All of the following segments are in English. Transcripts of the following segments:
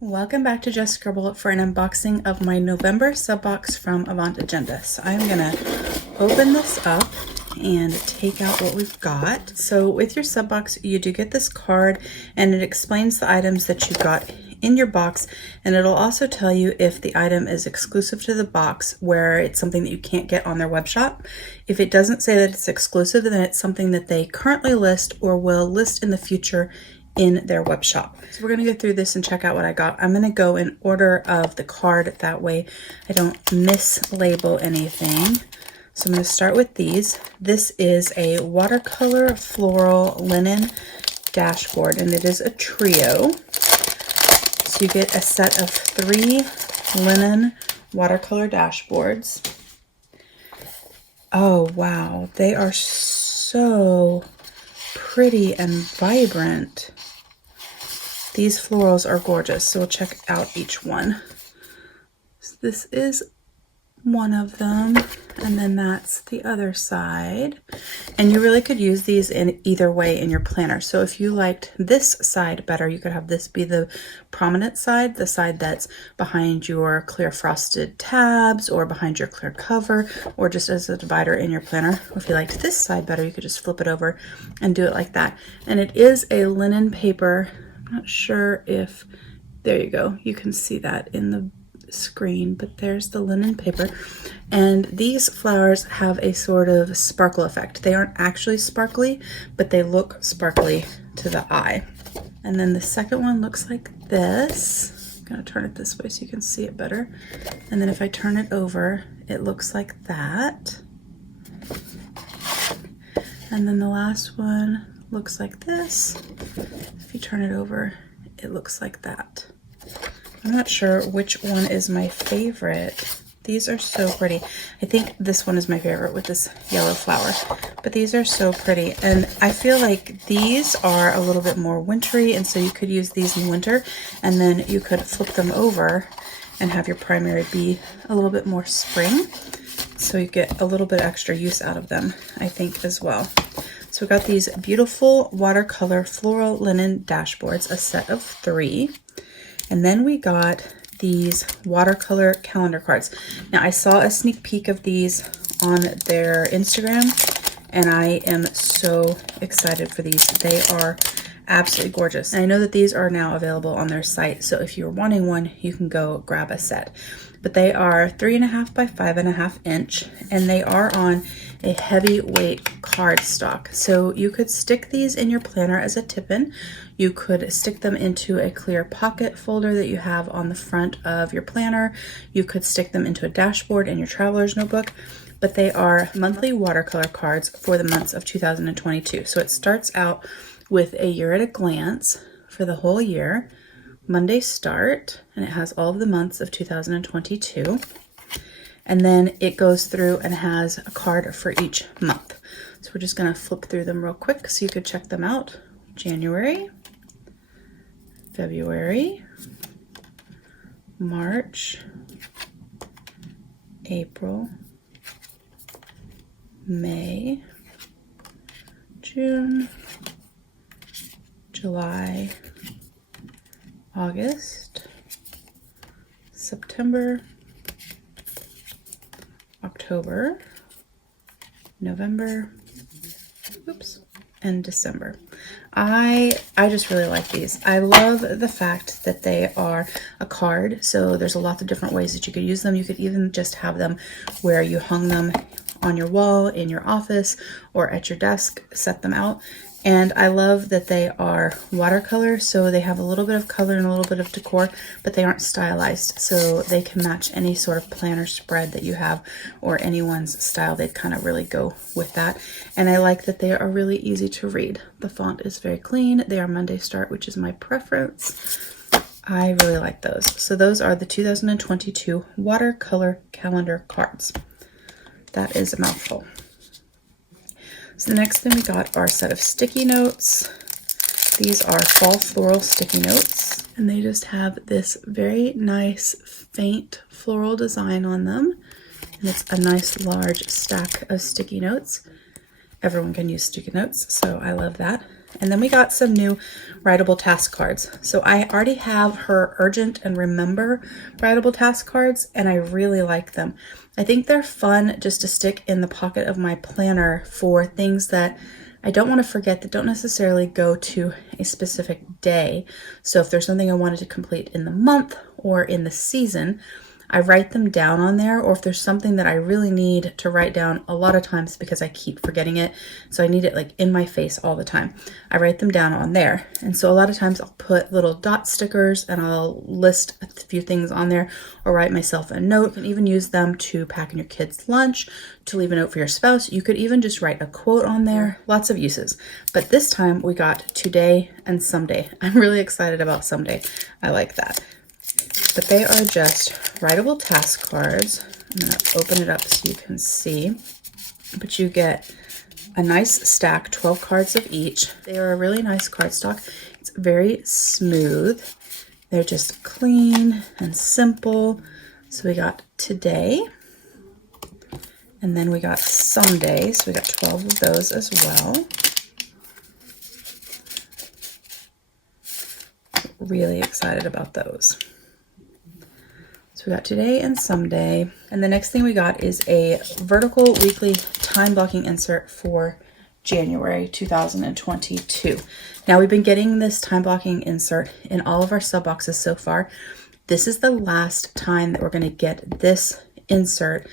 Welcome back to Just Scribble for an unboxing of my November sub box from Avant Agenda. So I'm gonna open this up and take out what we've got. So with your sub box, you do get this card and it explains the items that you got in your box, and it'll also tell you if the item is exclusive to the box, where it's something that you can't get on their web shop. If it doesn't say that it's exclusive, then it's something that they currently list or will list in the future in their web shop. So we're gonna go through this and check out what I got. I'm gonna go in order of the card, that way I don't mislabel anything. So I'm gonna start with these. This is a watercolor floral linen dashboard, and it is a trio. So you get a set of 3 linen watercolor dashboards. Oh wow, they are so pretty and vibrant. These florals are gorgeous, so we'll check out each one. So this is one of them, and then that's the other side. And you really could use these in either way in your planner. So if you liked this side better, you could have this be the prominent side, the side that's behind your clear frosted tabs or behind your clear cover, or just as a divider in your planner. If you liked this side better, you could just flip it over and do it like that. And it is a linen paper. I'm not sure if, there you go, you can see that in the screen, but there's the linen paper. And these flowers have a sort of sparkle effect. They aren't actually sparkly, but they look sparkly to the eye. And then the second one looks like this. I'm gonna turn it this way so you can see it better. And then if I turn it over, it looks like that. And then the last one looks like this. If you turn it over, it looks like that. I'm not sure which one is my favorite. These are so pretty. I think this one is my favorite with this yellow flower, but these are so pretty. And I feel like these are a little bit more wintry, and so you could use these in winter, and then you could flip them over and have your primary be a little bit more spring. So you get a little bit extra use out of them, I think, as well. So we got these beautiful watercolor floral linen dashboards, a set of 3. And then we got these watercolor calendar cards. Now I saw a sneak peek of these on their Instagram, and I am so excited for these. They are absolutely gorgeous. And I know that these are now available on their site, so if you're wanting one, you can go grab a set. But they are 3.5 by 5.5 inch, and they are on a heavyweight cardstock. So you could stick these in your planner as a tip-in. You could stick them into a clear pocket folder that you have on the front of your planner. You could stick them into a dashboard in your traveler's notebook. But they are monthly watercolor cards for the months of 2022. So it starts out with a year at a glance for the whole year, Monday start, and it has all of the months of 2022. And then it goes through and has a card for each month. So we're just gonna flip through them real quick so you could check them out. January, February, March, April, May, June, July, August, September, October, November, and December. I just really like these. I love the fact that they are a card, so there's a lot of different ways that you could use them. You could even just have them where you hung them on your wall, in your office, or at your desk, set them out. And I love that they are watercolor, so they have a little bit of color and a little bit of decor, but they aren't stylized, so they can match any sort of planner spread that you have or anyone's style. They kind of really go with that. And I like that they are really easy to read. The font is very clean. They are Monday start, which is my preference. I really like those. So those are the 2022 watercolor calendar cards. That is a mouthful. So the next thing we got are a set of sticky notes. These are fall floral sticky notes, and they just have this very nice faint floral design on them. And it's a nice large stack of sticky notes. Everyone can use sticky notes, so I love that. And then we got some new Writable task cards. So I already have her Urgent and Remember Writable task cards, and I really like them. I think they're fun just to stick in the pocket of my planner for things that I don't want to forget that don't necessarily go to a specific day. So if there's something I wanted to complete in the month or in the season, I write them down on there, or if there's something that I really need to write down a lot of times because I keep forgetting it, so I need it like in my face all the time, I write them down on there. And so a lot of times I'll put little dot stickers and I'll list a few things on there, or write myself a note. You can even use them to pack in your kids' lunch, to leave a note for your spouse. You could even just write a quote on there. Lots of uses. But this time we got today and someday. I'm really excited about someday. I like that. But they are just Writable task cards. I'm going to open it up so you can see. But you get a nice stack, 12 cards of each. They are a really nice cardstock. It's very smooth. They're just clean and simple. So we got today. And then we got someday. So we got 12 of those as well. Really excited about those. We got today and someday. And the next thing we got is a vertical weekly time blocking insert for January 2022. Now we've been getting this time blocking insert in all of our sub boxes so far. This is the last time that we're going to get this insert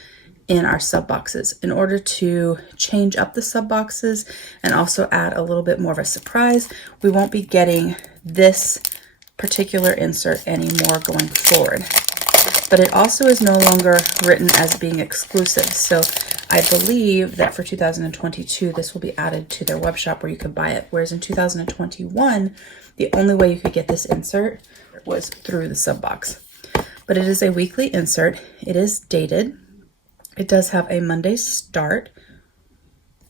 in our sub boxes in order to change up the sub boxes and also add a little bit more of a surprise. We won't be getting this particular insert anymore going forward. But it also is no longer written as being exclusive. So I believe that for 2022, this will be added to their web shop where you could buy it. Whereas in 2021, the only way you could get this insert was through the sub box. But it is a weekly insert. It is dated. It does have a Monday start.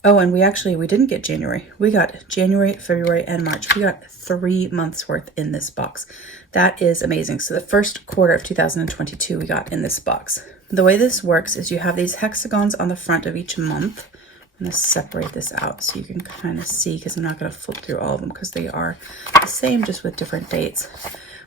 Oh, and we didn't get January. We got January, February, and March. We got 3 months worth in this box. That is amazing. So the first quarter of 2022 we got in this box. The way this works is you have these hexagons on the front of each month. I'm going to separate this out so you can kind of see, because I'm not going to flip through all of them because they are the same, just with different dates.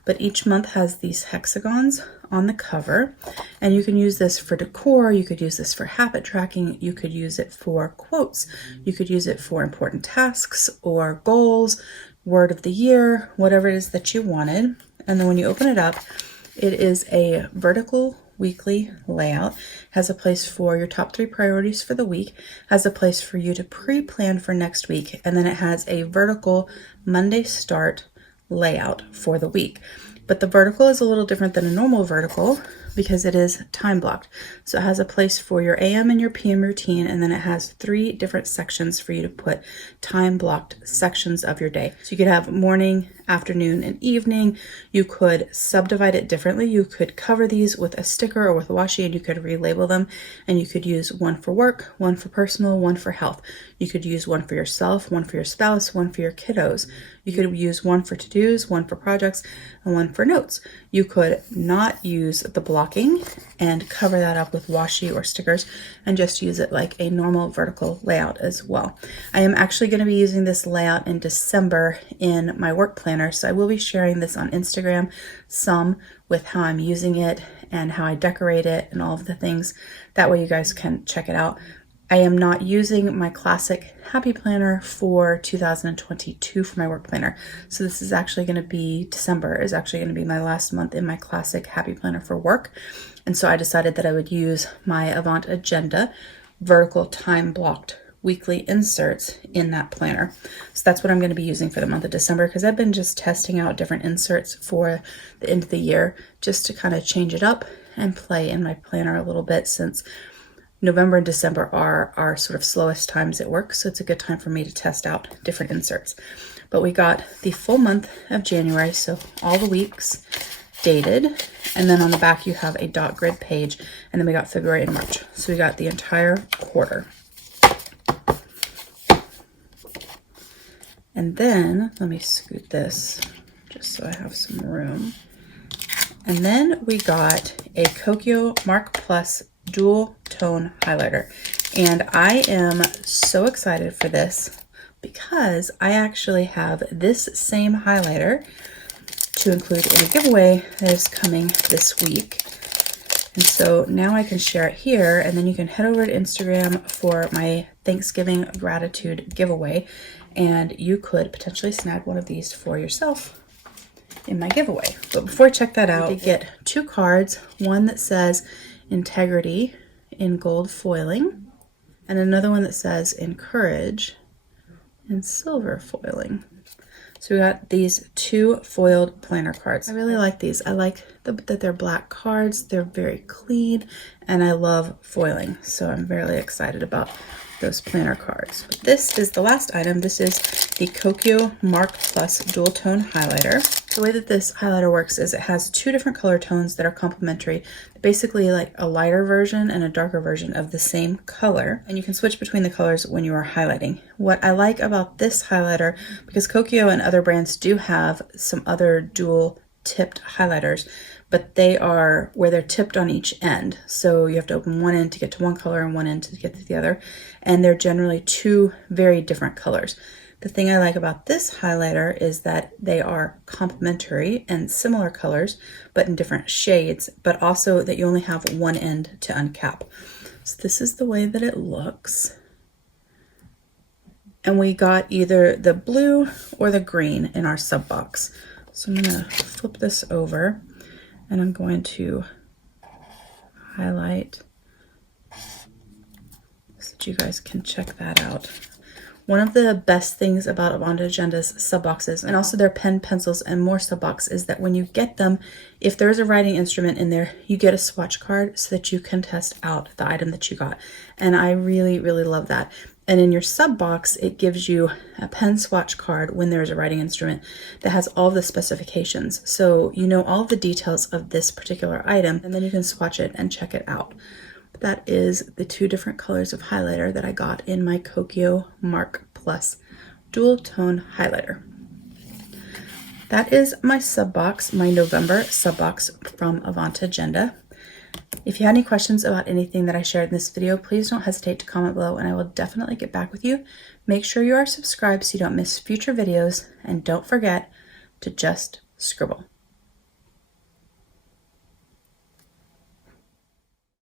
But each month has these hexagons on the cover, and you can use this for decor, you could use this for habit tracking, you could use it for quotes, you could use it for important tasks or goals, word of the year, whatever it is that you wanted. And then when you open it up, it is a vertical weekly layout, has a place for your top 3 priorities for the week, has a place for you to pre-plan for next week, and then it has a vertical Monday start layout for the week. But the vertical is a little different than a normal vertical because it is time blocked. So it has a place for your AM and your PM routine, and then it has 3 different sections for you to put time blocked sections of your day. So you could have morning, afternoon, and evening. You could subdivide it differently. You could cover these with a sticker or with washi, and you could relabel them, and you could use one for work, one for personal, one for health. You could use one for yourself, one for your spouse, one for your kiddos. You could use one for to-dos, one for projects, and one for notes. You could not use the blocking and cover that up with washi or stickers and just use it like a normal vertical layout as well. I am actually going to be using this layout in December in my work planner, so I will be sharing this on Instagram, some with how I'm using it and how I decorate it and all of the things. That way you guys can check it out. I am not using my classic happy planner for 2022 for my work planner. So this is actually going to be, December is actually going to be my last month in my classic happy planner for work. And so I decided that I would use my Avant Agenda vertical time blocked weekly inserts in that planner. So that's what I'm going to be using for the month of December, because I've been just testing out different inserts for the end of the year just to kind of change it up and play in my planner a little bit, since November and December are our sort of slowest times at work, so it's a good time for me to test out different inserts. But we got the full month of January, so all the weeks dated, and then on the back you have a dot grid page, and then we got February and March. So we got the entire quarter. And then, let me scoot this just so I have some room. And then we got a Kokyo Mark Plus dual tone highlighter, and I am so excited for this because I actually have this same highlighter to include in a giveaway that is coming this week. And so now I can share it here, and then you can head over to Instagram for my Thanksgiving gratitude giveaway, and you could potentially snag one of these for yourself in my giveaway. But before I check that out, I did get 2 cards, one that says integrity in gold foiling, and another one that says encourage in silver foiling. So we got these 2 foiled planner cards. I really like these. I like that they're black cards. They're very clean, and I love foiling. So I'm really excited about those planner cards. But this is the last item. This is the Kokyo Mark Plus Dual Tone Highlighter. The way that this highlighter works is it has 2 different color tones that are complementary, basically like a lighter version and a darker version of the same color, and you can switch between the colors when you are highlighting. What I like about this highlighter, because Kokyo and other brands do have some other dual tipped highlighters, but they are where they're tipped on each end. So you have to open one end to get to one color and one end to get to the other. And they're generally 2 very different colors. The thing I like about this highlighter is that they are complementary and similar colors, but in different shades, but also that you only have one end to uncap. So this is the way that it looks. And we got either the blue or the green in our sub box. So I'm gonna flip this over, and I'm going to highlight so that you guys can check that out. One of the best things about Avant Agenda's sub boxes, and also their pen, pencils, and more sub box, is that when you get them, if there's a writing instrument in there, you get a swatch card so that you can test out the item that you got. And I really, really love that. And in your sub box, it gives you a pen swatch card when there's a writing instrument that has all the specifications. So you know all of the details of this particular item, and then you can swatch it and check it out. That is the 2 different colors of highlighter that I got in my Kokyo Mark Plus Dual Tone Highlighter. That is my sub box, my November sub box from Avant Agenda. If you had any questions about anything that I shared in this video, please don't hesitate to comment below, and I will definitely get back with you. Make sure you are subscribed so you don't miss future videos, and don't forget to just scribble.